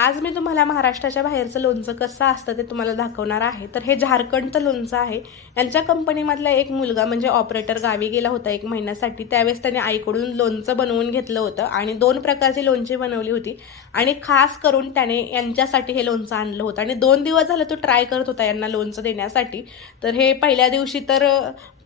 आज मी तुम्हाला महाराष्ट्राच्या बाहेरचं लोणचं कसं असतं ते तुम्हाला दाखवणार आहे। तर हे झारखंडचं लोणचं आहे। यांच्या कंपनीमधला एक मुलगा म्हणजे ऑपरेटर गावी गेला होता 1 महिन्यासाठी। त्यावेळेस त्याने आईकडून लोणचं बनवून घेतलं होतं आणि 2 प्रकारची लोणची बनवली होती आणि खास करून त्याने यांच्यासाठी हे लोणचं आणलं होतं आणि 2 दिवस झालं तो ट्राय करत होता यांना लोणचं देण्यासाठी। तर हे पहिल्या दिवशी तर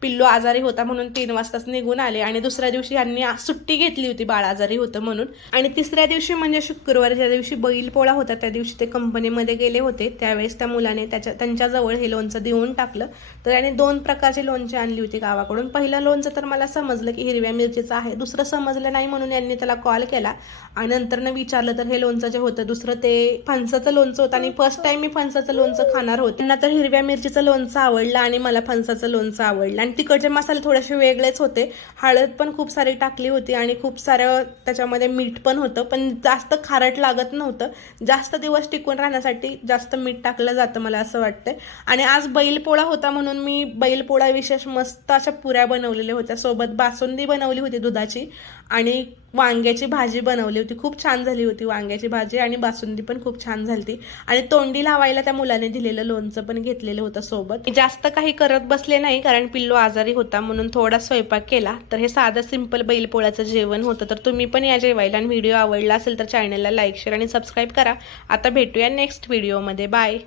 पिल्लू आजारी होता म्हणून 3 वाजताच निघून आले आणि दुसऱ्या दिवशी यांनी सुट्टी घेतली होती बाळ आजारी होतं म्हणून। आणि तिसऱ्या दिवशी म्हणजे शुक्रवारच्या दिवशी बैलपोळा होता, त्या दिवशी ते कंपनीमध्ये गेले होते। त्यावेळेस त्या मुलाने त्यांच्याजवळ हे लोणचं देऊन टाकलं। तर याने 2 प्रकारची लोणची आणली होती गावाकडून। पहिलं लोणचं तर मला समजलं की हिरव्या मिरचीचं आहे, दुसरं समजलं नाही म्हणून यांनी त्याला कॉल केला आणि नंतरनं विचारलं तर हे लोणचं जे होतं दुसरं ते फणसाचं लोणचं होतं आणि फर्स्ट टाइम मी फणसाचं लोणचं खाणार होते। त्यांना तर हिरव्या मिरचीचं लोणचं आवडलं आणि मला फणसाचं लोणचं आवडलं आणि तिकडचे मसाले थोडेसे वेगळेच होते। हळद पण खूप सारी टाकली होती आणि खूप सारं त्याच्यामध्ये मीठ पण होतं, पण जास्त खारट लागत नव्हतं। जास्त दिवस टिकून राहण्यासाठी जास्त मीठ टाकलं जातं मला असं वाटतंय। आणि आज बैलपोळा होता म्हणून मी बैलपोळा विशेष मस्त अशा पुऱ्या बनवलेल्या होत्या, सोबत बासुंदी बनवली होती दुधाची आणि वांग्याची भाजी बनवली होती। खूप छान झाली होती वांग्याची भाजी आणि बासुंदी पण खूप छान झाली आणि तोंडी लावायला त्या मुलाने दिलेलं लोणचं पण घेतलेलं होतं सोबत। जास्त काही करत बसले नाही कारण पिल्लू आजारी होता म्हणून थोडा स्वयंपाक केला। तर हे साधं सिंपल बैलपोळ्याचं जेवण होतं। तर तुम्ही पण या जेवायला आणि व्हिडिओ आवडला असेल तर चॅनलला लाईक शेअर आणि सबस्क्राईब करा। आता भेटूया नेक्स्ट व्हिडिओमध्ये। बाय।